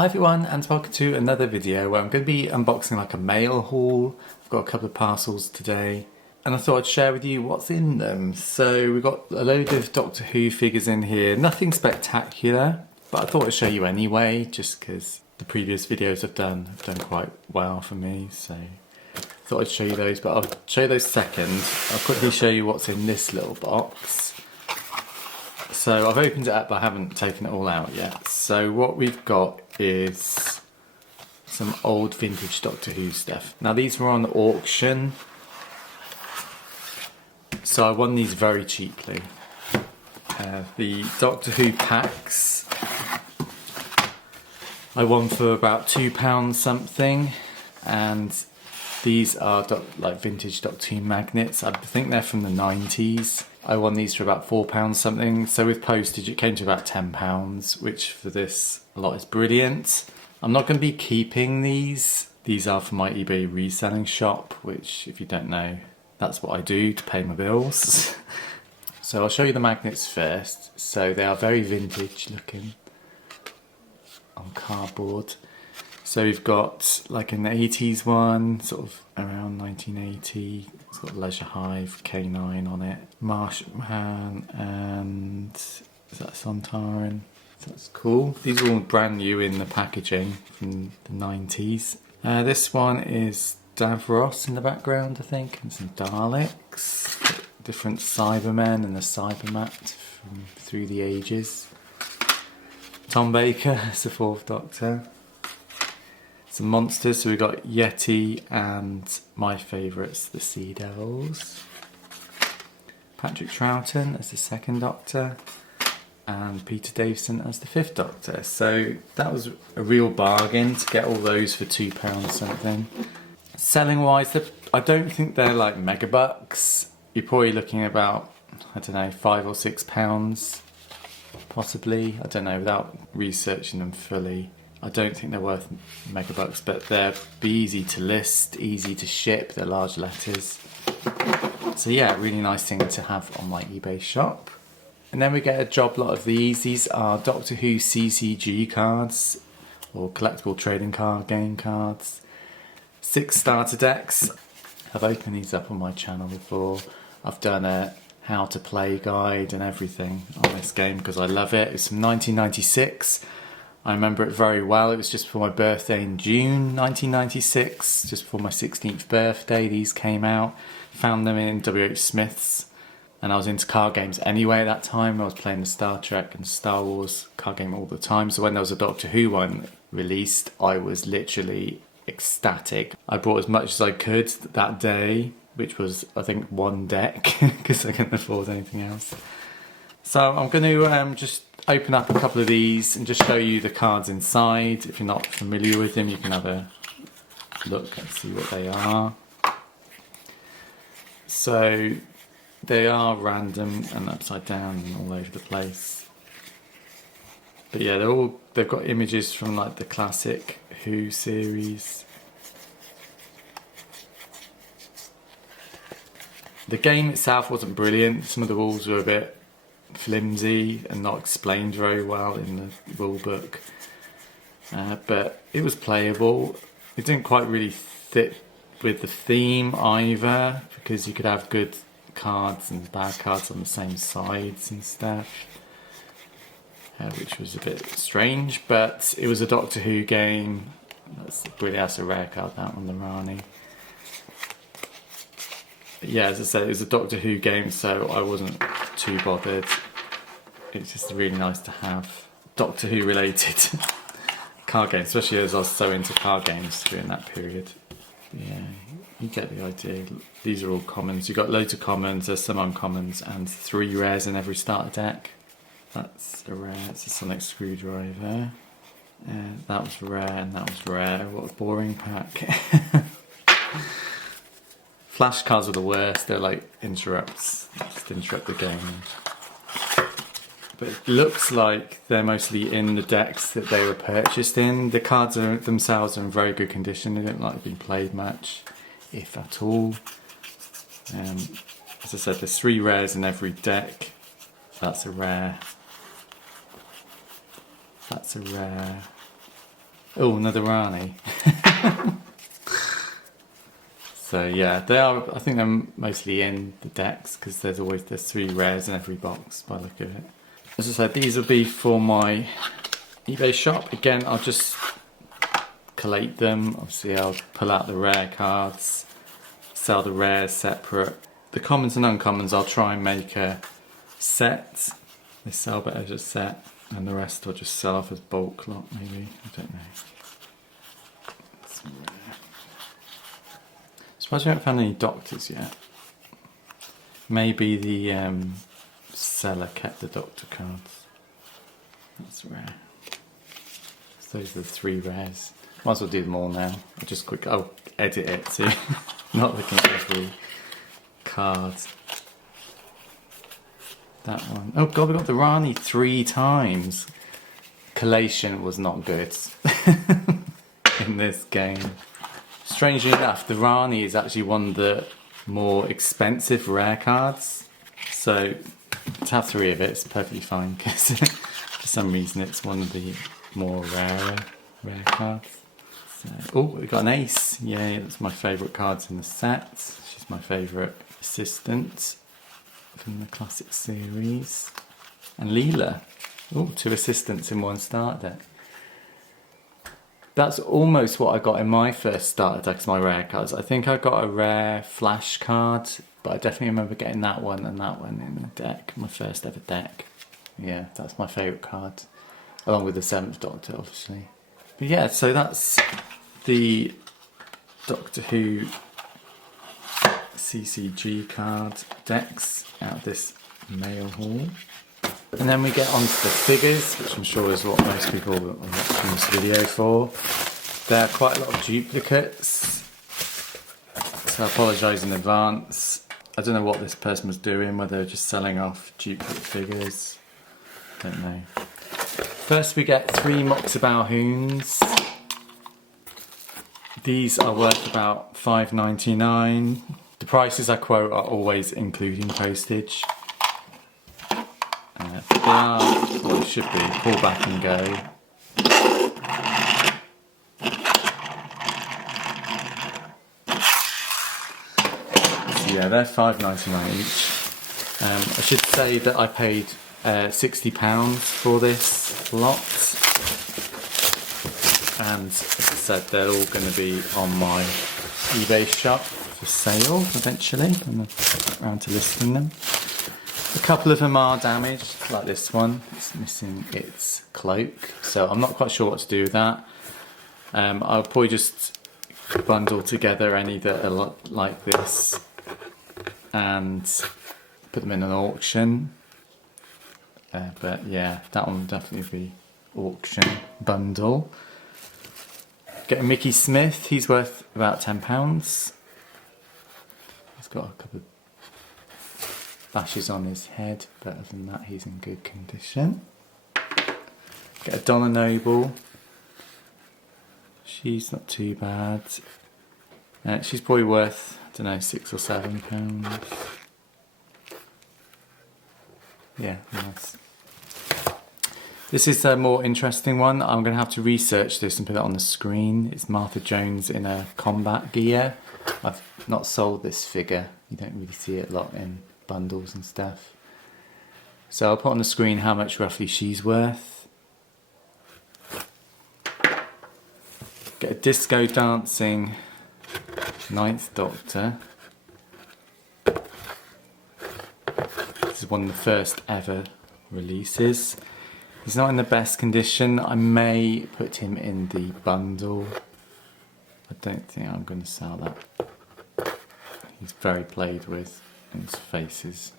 Hi everyone, and welcome to another video where I'm going to be unboxing like a mail haul. I've got a couple of parcels today and I thought I'd share with you what's in them. So we've got a load of Doctor Who figures in here, nothing spectacular, but I thought I'd show you anyway just because the previous videos I've done have done quite well for me, so I thought I'd show you those, but I'll show you those second. I'll quickly show you what's in this little box. So I've opened it up but I haven't taken it all out yet. So what we've got is some old vintage Doctor Who stuff. Now these were on auction, so I won these very cheaply. The Doctor Who packs I won for about £2 something, and these are like vintage Doctor Who magnets. I think they're from the 90s. I won these for about £4 something, so with postage it came to about £10, which for this lot is brilliant. I'm not going to be keeping these. These are for my eBay reselling shop, which if you don't know, that's what I do to pay my bills. So I'll show you the magnets first. So they are very vintage looking on cardboard. So we've got like an 80s one, sort of around 1980. It's got Leisure Hive, K9 on it, Marshman, and is that Sontaran? So that's cool. These are all brand new in the packaging from the 90s. This one is Davros in the background, I think, and some Daleks, different Cybermen and the Cybermat from through the ages. Tom Baker as the Fourth Doctor. Some monsters, so we've got Yeti and my favourites, the Sea Devils. Patrick Troughton as the Second Doctor, and Peter Davison as the Fifth Doctor. So that was a real bargain to get all those for £2 something. Selling wise, I don't think they're like mega bucks. You're probably looking at about, I don't know, £5 or £6 possibly. I don't know, without researching them fully. I don't think they're worth mega bucks, but they're easy to list, easy to ship, they're large letters. So yeah, really nice thing to have on my eBay shop. And then we get a job lot of these. These are Doctor Who CCG cards, or Collectable Trading Card Game cards. 6 starter decks. I've opened these up on my channel before. I've done a how to play guide and everything on this game because I love it. It's from 1996. I remember it very well. It was just for my birthday in June 1996, just before my 16th birthday. These came out. Found them in W.H. Smith's, and I was into card games anyway at that time. I was playing the Star Trek and Star Wars card game all the time, so when there was a Doctor Who one released, I was literally ecstatic. I bought as much as I could that day, which was I think 1 deck because I couldn't afford anything else. So I'm going to just open up a couple of these and just show you the cards inside. If you're not familiar with them, you can have a look and see what they are. So they are random and upside down and all over the place. But yeah, they've got images from like the classic Who series. The game itself wasn't brilliant. Some of the rules were a bit flimsy and not explained very well in the rule book, but it was playable. It didn't quite really fit with the theme either, because you could have good cards and bad cards on the same sides and stuff, which was a bit strange, but it was a Doctor Who game. That's a rare card, that one, the Rani. Yeah, as I said, it was a Doctor Who game, so I wasn't too bothered. It's just really nice to have Doctor Who related card games, especially as I was so into card games during that period. Yeah, you get the idea. These are all commons. You've got loads of commons, there's some uncommons, and 3 rares in every starter deck. That's a rare, it's a sonic screwdriver. That was rare and that was rare. What a boring pack. Flashcards are the worst, they're like interrupts, just interrupt the game. But it looks like they're mostly in the decks that they were purchased in. The cards themselves are in very good condition, they don't like to be played much, if at all. As I said, there's 3 rares in every deck. That's a rare. That's a rare. Oh, another Rani. So yeah, they are. I think they're mostly in the decks because there's 3 rares in every box by the look of it. As I said, these will be for my eBay shop. Again, I'll just collate them. Obviously, I'll pull out the rare cards, sell the rares separate. The commons and uncommons, I'll try and make a set. They sell better as a set, and the rest I'll just sell off as bulk lot, maybe. I don't know. It's rare. Suppose we haven't found any doctors yet. Maybe the seller kept the doctor cards. That's rare. So those are the 3 rares. Might as well do them all now. I'll edit it so not looking at every card. That one. Oh god, we got the Rani 3 times. Collation was not good in this game. Strangely enough, the Rani is actually one of the more expensive rare cards. So to have 3 of it is perfectly fine because for some reason it's one of the more rare cards. So, oh, we got an ace. Yay, that's my favourite cards in the set. She's my favourite assistant from the classic series. And Leela. Oh, 2 assistants in 1 start deck. That's almost what I got in my first starter deck as my rare cards. I think I got a rare flash card, but I definitely remember getting that one and that one in the deck, my first ever deck. Yeah, that's my favourite card, along with the 7th Doctor, obviously. But yeah, so that's the Doctor Who CCG card decks out of this mail haul. And then we get on to the figures, which I'm sure is what most people are watching this video for. There are quite a lot of duplicates, so I apologise in advance. I don't know what this person was doing, whether they're just selling off duplicate figures. Don't know. First we get 3 Moxibao-Hoons. These are worth about $5.99. The prices I quote are always including postage. They are what it should be, pull back and go. So yeah, they're $5.99 each. I should say that I paid £60 for this lot. And as I said, they're all going to be on my eBay shop for sale eventually. I'm around to listing them. A couple of them are damaged, like this one. It's missing its cloak, so I'm not quite sure what to do with that. I'll probably just bundle together any that are like this and put them in an auction. But yeah, that one will definitely be auction bundle. Get a Mickey Smith, he's worth about £10. He's got a couple of bashes on his head, but other than that he's in good condition. Get a Donna Noble. She's not too bad. She's probably worth, I don't know, £6 or £7. Yeah, nice. This is a more interesting one. I'm going to have to research this and put it on the screen. It's Martha Jones in a combat gear. I've not sold this figure. You don't really see it a lot in bundles and stuff. So I'll put on the screen how much roughly she's worth. Get a disco dancing 9th Doctor. This is one of the first ever releases. He's not in the best condition. I may put him in the bundle. I don't think I'm going to sell that. He's very played with and his face is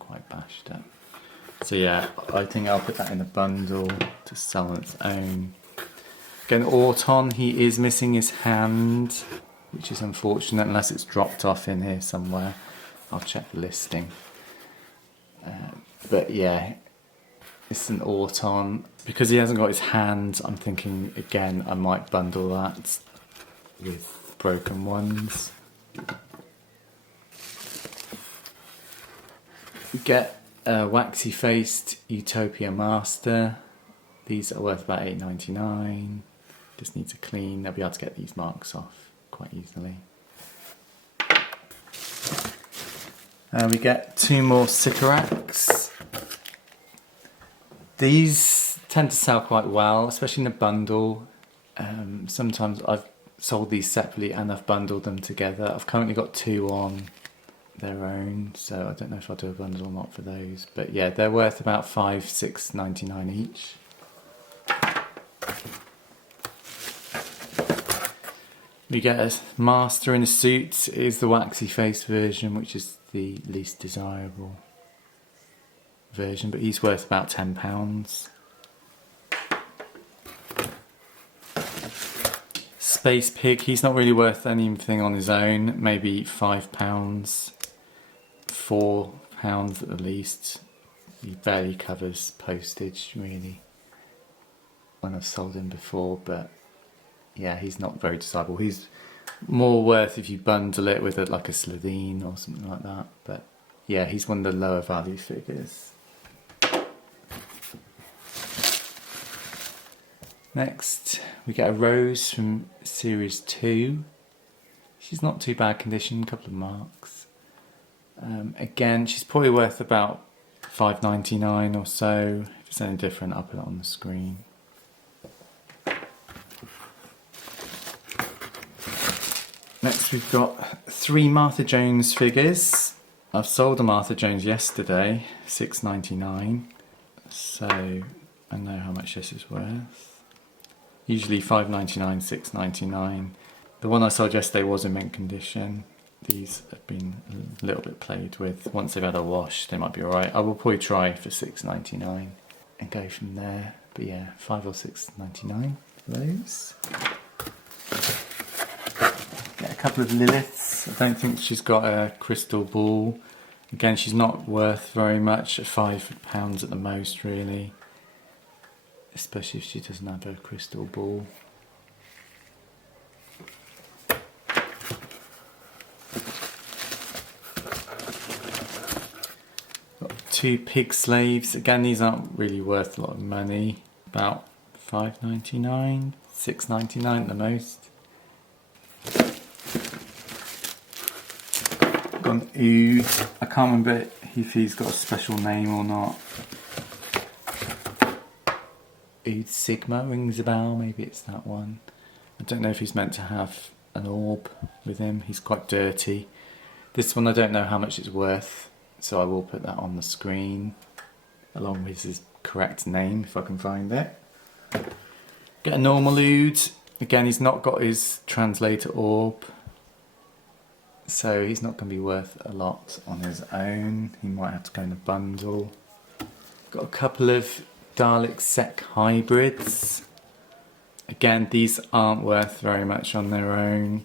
quite bashed up. So yeah, I think I'll put that in the bundle to sell on its own. Again, Auton, he is missing his hand, which is unfortunate unless it's dropped off in here somewhere. I'll check the listing. But yeah, it's an Auton. Because he hasn't got his hand, I'm thinking again I might bundle that with broken ones. Get a waxy faced Utopia Master. These are worth about $8.99. Just needs a clean. They'll be able to get these marks off quite easily. We get 2 more Sycorax. These tend to sell quite well, especially in a bundle. Sometimes I've sold these separately and I've bundled them together. I've currently got 2 on their own, so I don't know if I'll do a bundle or not for those. But yeah, they're worth about £5-6.99 each. We get a master in a suit. It is the waxy face version, which is the least desirable version, but he's worth about £10. Space Pig, he's not really worth anything on his own, maybe £5, £4 at the least. He barely covers postage really when I've sold him before, but yeah, he's not very desirable. He's more worth if you bundle it with like a Slovene or something like that, but yeah, he's one of the lower value figures. Next, we get a Rose from Series 2. She's not too bad condition, a couple of marks. Again, she's probably worth about £5.99 or so. If it's any different, I'll put it on the screen. Next, we've got 3 Martha Jones figures. I've sold a Martha Jones yesterday, £6.99. So I know how much this is worth. Usually £5.99, £6.99. The one I sold yesterday was in mint condition. These have been a little bit played with. Once they've had a wash, they might be alright. I will probably try for £6.99 and go from there. But yeah, £5 or £6.99 for those. Get a couple of Liliths. I don't think she's got a crystal ball. Again, she's not worth very much, at £5 at the most really. Especially if she doesn't have a crystal ball. Got 2 Pig Slaves. Again, these aren't really worth a lot of money. About £5.99, £6.99 at the most. Got an Ood. I can't remember if he's got a special name or not. Ood Sigma rings a bell, maybe it's that one. I don't know if he's meant to have an orb with him. He's quite dirty. This one I don't know how much it's worth, so I will put that on the screen along with his correct name if I can find it. Get a normal Ood. Again, he's not got his translator orb, so he's not going to be worth a lot on his own. He might have to go in a bundle. Got a couple of Dalek Sec hybrids. Again, these aren't worth very much on their own.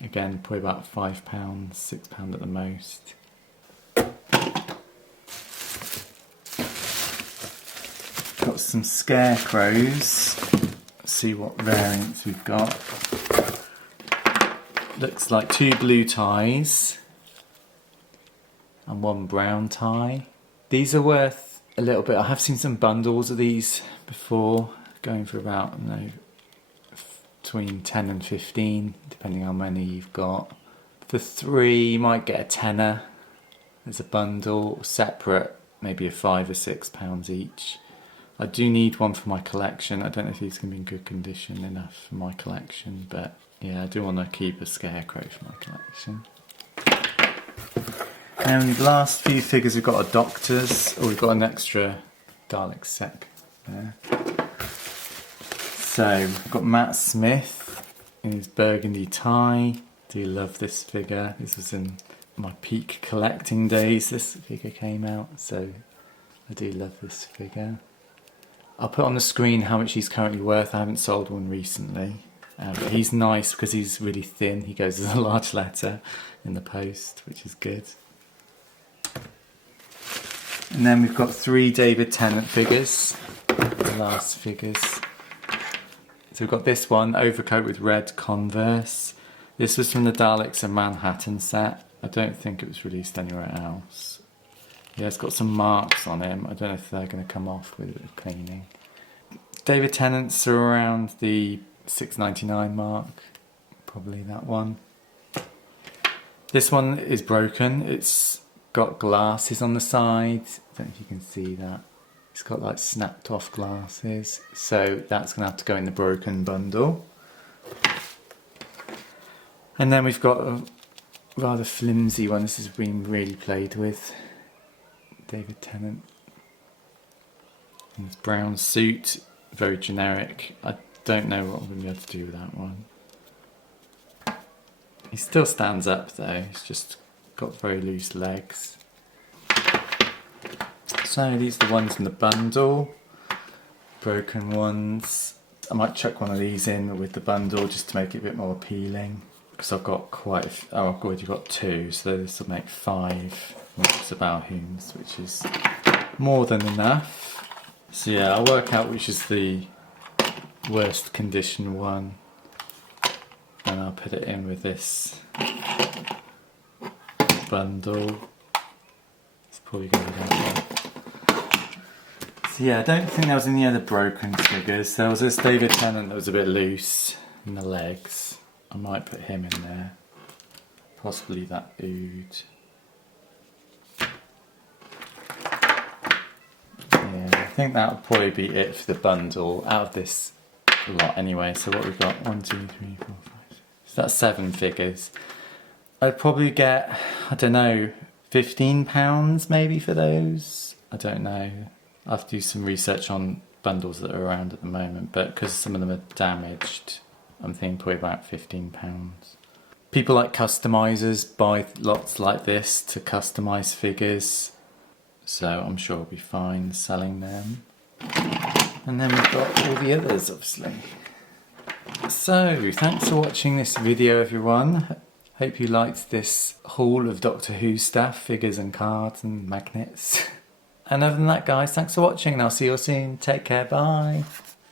Again, probably about £5, £6 at the most. Got some Scarecrows. Let's see what variants we've got. Looks like 2 blue ties and 1 brown tie. These are worth a little bit. I have seen some bundles of these before, going for about, I don't know, between 10 and 15, depending how many you've got. For 3, you might get a tenner as a bundle, separate, maybe a £5 or £6 each. I do need one for my collection. I don't know if these can be in good condition enough for my collection, but yeah, I do want to keep a Scarecrow for my collection. And the last few figures we've got are Doctors. Oh, we've got an extra Dalek Sec there. So, we've got Matt Smith in his burgundy tie. Do love this figure. This was in my peak collecting days, this figure came out, so I do love this figure. I'll put on the screen how much he's currently worth. I haven't sold one recently. But he's nice because he's really thin. He goes as a large letter in the post, which is good. And then we've got 3 David Tennant figures, the last figures. So we've got this one, overcoat with red Converse. This was from the Daleks and Manhattan set. I don't think it was released anywhere else. Yeah, it's got some marks on him. I don't know if they're going to come off with a bit of cleaning. David Tennant's are around the £6.99 mark, probably that one. This one is broken. It's got glasses on the side. I don't know if you can see that. It's got like snapped off glasses, so that's going to have to go in the broken bundle. And then we've got a rather flimsy one. This has been really played with. David Tennant. In his brown suit, very generic. I don't know what I'm going to be able to do with that one. He still stands up though, he's just got very loose legs. So these are the ones in the bundle. Broken ones. I might chuck one of these in with the bundle just to make it a bit more appealing. Because I've got I've already got 2, so this will make 5 Balhoums, which is more than enough. So yeah, I'll work out which is the worst condition one. And I'll put it in with this bundle. It's probably going to be that. So yeah, I don't think there was any other broken figures. There was this David Tennant that was a bit loose in the legs. I might put him in there. Possibly that Ood. Yeah, I think that would probably be it for the bundle out of this lot anyway. So what we've got, 1, 2, 3, 4, 5. So that's 7 figures. I'd probably get, I don't know, £15 maybe for those. I don't know. I'll have to do some research on bundles that are around at the moment, but because some of them are damaged, I'm thinking probably about £15. People like customizers buy lots like this to customize figures, so I'm sure I'll be fine selling them. And then we've got all the others, obviously. So, thanks for watching this video, everyone. Hope you liked this haul of Doctor Who stuff, figures and cards and magnets. And other than that, guys, thanks for watching and I'll see you all soon. Take care, bye.